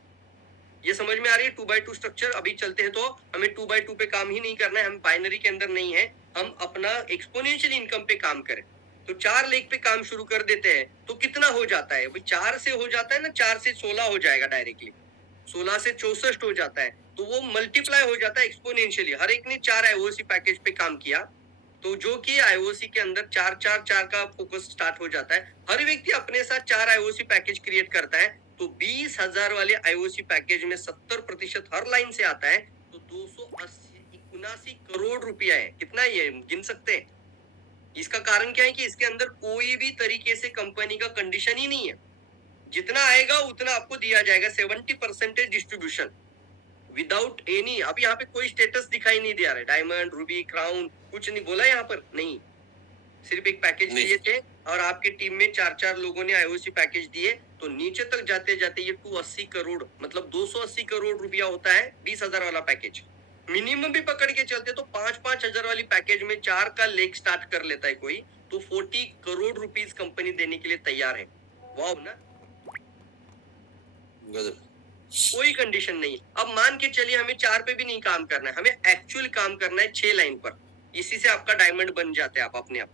ये समझ में आ रही है 2x2 स्ट्रक्चर। अभी चलते हैं तो हमें 2x2 पे काम ही नहीं करना है, हम बाइनरी के अंदर नहीं है, हम अपना एक्सपोनेंशियल इनकम पे काम करें। तो 4 लेख पे काम शुरू कर देते हैं तो कितना हो जाता है? 4 से हो जाता है ना, 4 से 16 हो जाएगा डायरेक्टली, 16 से 64 हो जाता है, तो वो मल्टीप्लाई हो जाता है एक्सपोनेंशियली। हर एक ने 4 आईओसी पैकेज पे काम किया, तो जो कि आईओसी के अंदर 4-4-4 का फोकस स्टार्ट हो जाता है। हर व्यक्ति अपने साथ 4 आईओसी पैकेज क्रिएट करता है, तो 20,000 वाले आईओसी पैकेज में 70% हर लाइन से आता है, तो 279 करोड़ रुपया है। कितना ये गिन सकते हैं? इसका कारण क्या है कि इसके अंदर कोई भी तरीके से कंपनी का कंडीशन ही नहीं है, जितना आएगा उतना आपको दिया जाएगा। 70% डिस्ट्रीब्यूशन विदाउट एनी, अब यहाँ पे कोई स्टेटस दिखाई नहीं दे रहा है, डायमंड, रूबी, क्राउन, कुछ नहीं बोला यहाँ पर, नहीं, सिर्फ एक पैकेज नहीं। दिए थे और आपकी टीम में 4 लोगों ने आईओसी पैकेज दिए, तो नीचे तक जाते जाते ये 280 करोड़ मतलब 280 करोड़ रुपया होता है 20,000 वाला पैकेज। मिनिमम भी पकड़ के चलते तो 5-5 हजार वाली पैकेज में 4 का लेग स्टार्ट कर लेता है कोई, तो 40 करोड़ रुपीस कंपनी देने के लिए तैयार है। वाह ना, गजब। कोई कंडीशन नहीं। अब मान के चलिए हमें 4 पे भी नहीं काम करना है, हमें एक्चुअल काम करना है 6 लाइन पर, इसी से आपका डायमंड बन जाते हैं आप अपने आप।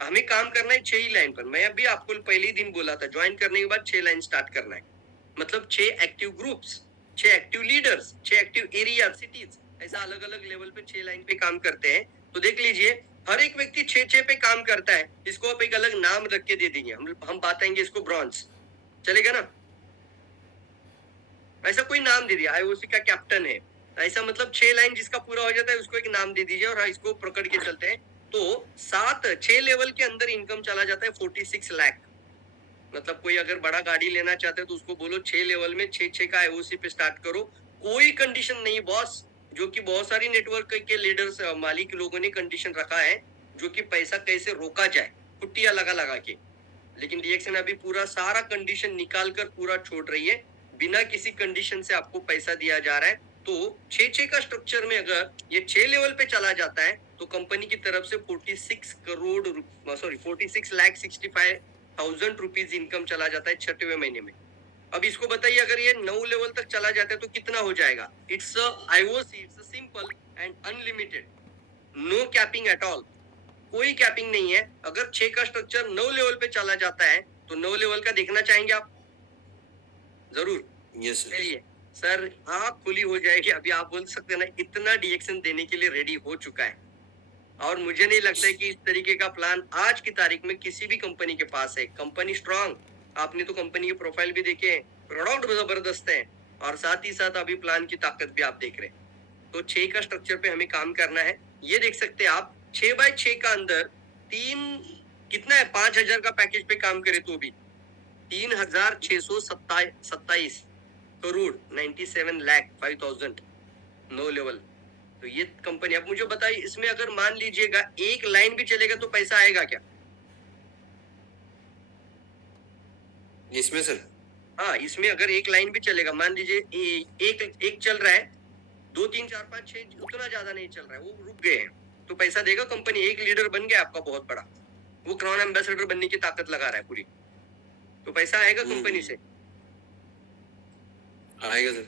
हमें काम करना है 6 ही लाइन पर। मैं अभी आपको पहले ही दिन बोला था, ज्वाइन करने के बाद 6 लाइन स्टार्ट करना है, मतलब 6 active groups, 6 active leaders, 6 active area, cities, ऐसा अलग अलग लेवल पे 6 लाइन पे काम करते हैं। तो देख लीजिए हर एक व्यक्ति 6-6 पे काम करता है, इसको आप एक अलग नाम रख के दे देंगे, हम बताएंगे इसको ब्रॉन्ज, चलेगा ना? ऐसा कोई नाम दे दिया, आईओसी का कैप्टन है, ऐसा मतलब 6 लाइन जिसका पूरा हो जाता है उसको एक नाम दे दीजिए और इसको पकड़ के चलते हैं। तो 6 लेवल के अंदर इनकम चला जाता है 46 लाख। मतलब कोई अगर बड़ा गाड़ी लेना चाहते हैं तो उसको बोलो 6 लेवल में 6 का आईओसी पे स्टार्ट करो, कोई कंडीशन नहीं बॉस, जो कि बहुत सारी नेटवर्क के लीडर्स मालिक लोगों ने कंडीशन रखा है, जो कि पैसा कैसे रोका जाए कुट्टियां लगा लगा के। लेकिन डीएक्सन अभी पूरा सारा कंडीशन निकाल कर पूरा छोड़ रही है, बिना किसी कंडीशन से आपको पैसा दिया जा रहा है। तो 6 का स्ट्रक्चर में अगर ये 6 लेवल पे चला जाता है तो कंपनी की तरफ से 46 लाख 65,000 रुपीज इनकम चला जाता है 6वें महीने में। अब इसको बताइए अगर ये 9 लेवल तक चला जाता है तो कितना हो जाएगा? It's IOC, it's simple and unlimited, no capping at all, कोई कैपिंग नहीं है। अगर 6 का स्ट्रक्चर 9 लेवल पे चला जाता है तो 9 लेवल का देखना चाहेंगे आप? जरूर। यस चलिए सर, आँख खुली हो जाएगी, अभी आप बोल सकते हैं ना, इतना डीएक्शन देने के लिए रेडी हो चुका है। और मुझे नहीं लगता है कि इस तरीके का प्लान आज की तारीख में किसी भी कंपनी के पास है। कंपनी स्ट्रांग, आपने तो कंपनी की प्रोफाइल भी देखे, प्रोडक्ट जबरदस्त है, और साथ ही साथ अभी प्लान की ताकत भी आप देख रहे हैं। तो 6 का स्ट्रक्चर पे हमें काम करना है। ये देख सकते हैं आप 6x6 का अंदर 3 कितना है, 5,000 का पैकेज पे काम करे तो भी 3,627 करोड़ 97 लाख 5,000 9 लेवल। तो ये कंपनी, अब मुझे बताइए इसमें अगर मान लीजिएगा एक लाइन भी चलेगा तो पैसा आएगा क्या? इसमें सर, हाँ, इसमें अगर एक लाइन भी चलेगा, मान लीजिए एक चल रहा है, 2 3 4 5 6 उतना ज्यादा नहीं चल रहा है, वो रुक गए हैं, तो पैसा देगा कंपनी? एक लीडर बन गया आपका बहुत बड़ा, वो क्राउन एम्बेसडर बनने की ताकत लगा रहा है पूरी, तो पैसा आएगा कंपनी से? आएगा सर।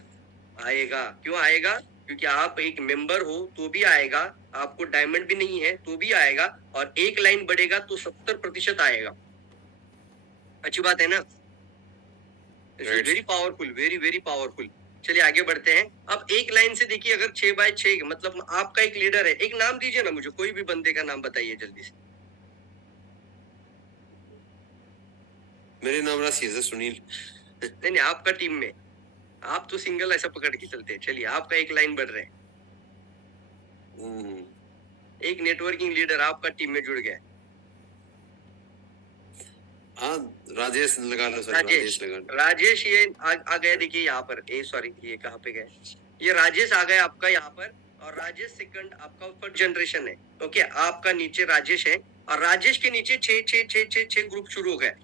आएगा। क्यों आएगा? क्योंकि आप एक मेंबर हो तो भी आएगा, आपको डायमंड भी नहीं है तो भी आएगा, और एक लाइन बढ़ेगा तो 70% आएगा। अच्छी बात है ना? Very powerful, very very powerful. चलिए आगे बढ़ते हैं। अब एक लाइन से देखिए, अगर 6x6 मतलब आपका एक लीडर है, एक नाम दीजिए ना मुझे, कोई भी बंदे का नाम बताइए जल्दी से। मेरे नाम राशि है सर, सुनील। नहीं, आपका टीम में, आप तो सिंगल ऐसा पकड़ के चलते हैं। चलिए आपका एक लाइन बढ़ रहा है, एक नेटवर्किंग लीडर आपका टीम में जुड़ गया है। हाँ, राजेश लगा लो सर, राजेश लगा लो। राजेश ये आ गया, देखिए यहाँ पर, सॉरी ये कहाँ पे गए, ये राजेश आ गया आपका यहाँ पर, और राजेश सेकंड आपका फर्स्ट जनरेशन है। ओके, आपका नीचे राजेश है, और राजेश के नीचे 6 ग्रुप शुरू हो गए।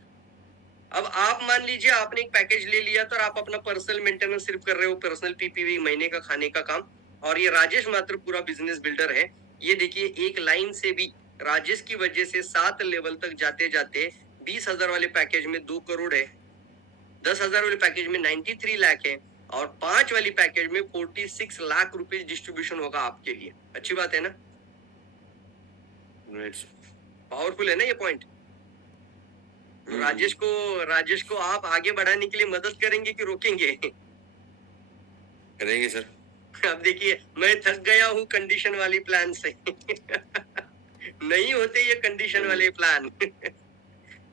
अब आप मान लीजिए आपने एक पैकेज ले लिया तो आप अपना पर्सनल मेंटेनेंस सिर्फ कर रहे हो, पर्सनल पीपीवी, महीने का खाने का काम, और ये राजेश मात्र पूरा बिजनेस बिल्डर है। ये देखिए एक लाइन से भी राजेश की वजह से 7 लेवल तक जाते जाते 20,000 वाले पैकेज में 2 करोड़ है, 10,000 वाले पैकेज में 93 लाख है, और 5 वाली पैकेज में 46 लाख रुपए डिस्ट्रीब्यूशन होगा आपके लिए। अच्छी बात है ना? पावरफुल है ना ये पॉइंट? राजेश को आप आगे बढ़ाने के लिए मदद करेंगे कि रोकेंगे? करेंगे सर। अब देखिए मैं थक गया हूँ कंडीशन वाली प्लान से। नहीं होते ये कंडीशन वाले प्लान।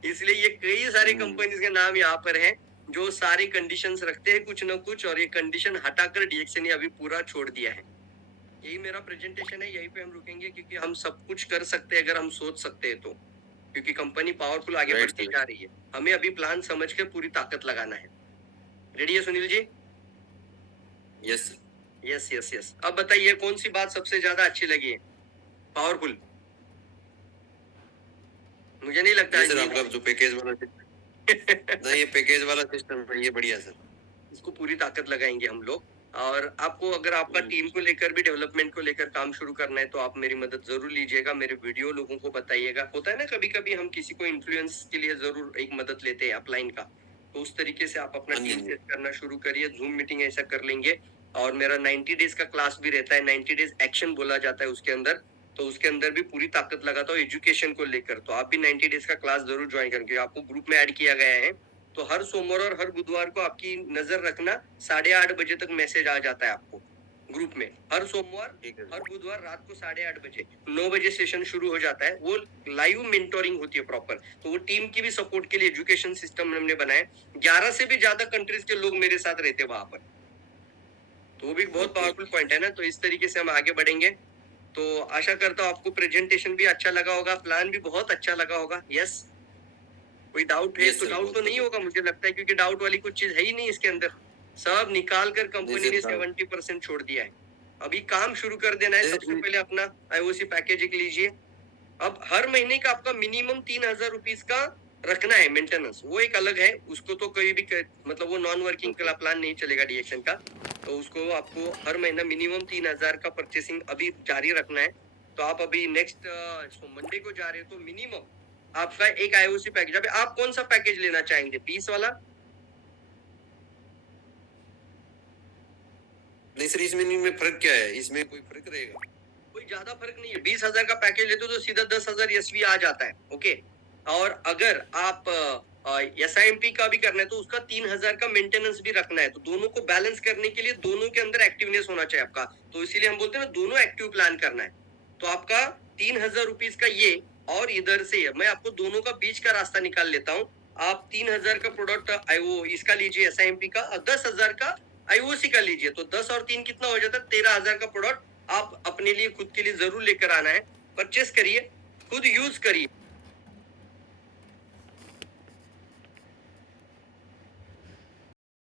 इसलिए ये कई सारे कंपनीज के नाम यहाँ पर हैं जो सारी कंडीशंस रखते हैं कुछ ना कुछ, और ये कंडीशन हटाकर डीएक्सन ने अभी पूरा छोड़ दिया है। यही मेरा प्रेजेंटेशन है, यहीं पे हम रुकेंगे, क्योंकि हम सब कुछ कर सकते हैं अगर हम सोच सकते हैं तो, क्योंकि कंपनी पावरफुल आगे बढ़ती जा रही है। हमें अभी प्लान समझ के पूरी ताकत लगाना है। रेडी है Sunil ji? Yes. Yes yes yes. अब बताइए कौन सी बात सबसे ज्यादा अच्छी लगी है, पावरफुल? मुझे नहीं लगता ये है सर नींद आपका जो पैकेज वाला नहीं, ये पैकेज वाला सिस्टम है, ये बढ़िया सर। इसको पूरी ताकत लगाएंगे हम लोग। और आपको अगर आपका टीम को लेकर भी डेवलपमेंट को लेकर काम शुरू करना है तो आप मेरी मदद जरूर लीजिएगा, मेरे वीडियो लोगों को बताइएगा। होता है ना कभी कभी हम किसी को इन्फ्लुएंस के लिए जरूर एक मदद लेते हैं अपलाइन का, तो उस तरीके से आप अपना हाँ जी, टीम हाँ जी। सेट करना शुरू करिए, जूम मीटिंग ऐसा कर लेंगे। और मेरा 90 डेज का क्लास भी रहता है, 90 डेज एक्शन बोला जाता है उसके अंदर, तो उसके अंदर भी पूरी ताकत लगाता हूँ एजुकेशन को लेकर। तो आप भी 90 डेज का क्लास जरूर ज्वाइन करेंगे, आपको ग्रुप में ऐड किया गया है। तो हर सोमवार और हर बुधवार को आपकी नजर रखना, 8:30 बजे तक मैसेज आ जाता है आपको ग्रुप में। हर सोमवार ठीक है हर बुधवार रात को 8:30 बजे, 9 बजे सेशन शुरू हो जाता है। वो लाइव मेंटोरिंग होती है प्रॉपर, तो वो टीम की भी सपोर्ट के लिए एजुकेशन सिस्टम हमने बनाया। 11 से भी ज्यादा कंट्रीज के लोग मेरे साथ रहते हैं वहां पर, तो वो भी बहुत पावरफुल पॉइंट है ना। तो इस तरीके से हम आगे बढ़ेंगे। तो आशा करता हूँ आपको प्रेजेंटेशन भी अच्छा लगा होगा, प्लान भी बहुत अच्छा लगा होगा। यस, कोई डाउट है Yes, तो sir, डाउट बहुत तो नहीं बढ़िया। होगा मुझे लगता है, क्योंकि डाउट वाली कुछ चीज है ही नहीं इसके अंदर। सब निकाल कर कंपनी नहीं, ने sir, 70% छोड़ दिया है। अभी काम शुरू कर देना है। नहीं, सबसे नहीं। पहले अपना आईओसी पैकेज एक लीजिए। अब हर महीने का आपका मिनिमम 3,000 रुपीज का रखना है मेंटेनेंस, वो एक अलग है। उसको तो कोई भी मतलब वो नॉन वर्किंग Okay. प्लान नहीं चलेगा डीएक्शन का। तो उसको आपको हर महीना मिनिमम 3,000 का परचेसिंग अभी जारी रखना है। तो आप अभी नेक्स्ट मंडे को जा रहे हो, तो मिनिमम आपका एक आईओसी पैकेज। अभी आप कौन सा पैकेज लेना चाहेंगे, 20 वाला? नहीं सर, इसमें में फर्क क्या है, इसमें कोई फर्क रहेगा? कोई ज्यादा फर्क नहीं है। 20,000 का पैकेज लेते हो तो सीधा 10,000 एसवी आ जाता है। ओके, और अगर आप एसआईएमपी का भी करना है तो उसका 3,000 का मेंटेनेंस भी रखना है। तो दोनों को बैलेंस करने के लिए दोनों के अंदर एक्टिवनेस होना चाहिए आपका, तो इसीलिए हम बोलते हैं ना दोनों एक्टिव प्लान करना है। तो आपका 3,000 रुपीज का ये, और इधर से मैं आपको दोनों का बीच का रास्ता निकाल लेता हूँ। आप 3,000 का प्रोडक्ट वो इसका लीजिए एसआईएमपी का, और 10,000 का आईओसी का लीजिए। तो 10 और 3 कितना हो जाता है, 13,000 का प्रोडक्ट आप अपने लिए खुद के लिए जरूर लेकर आना है। परचेस करिए, खुद यूज करिए।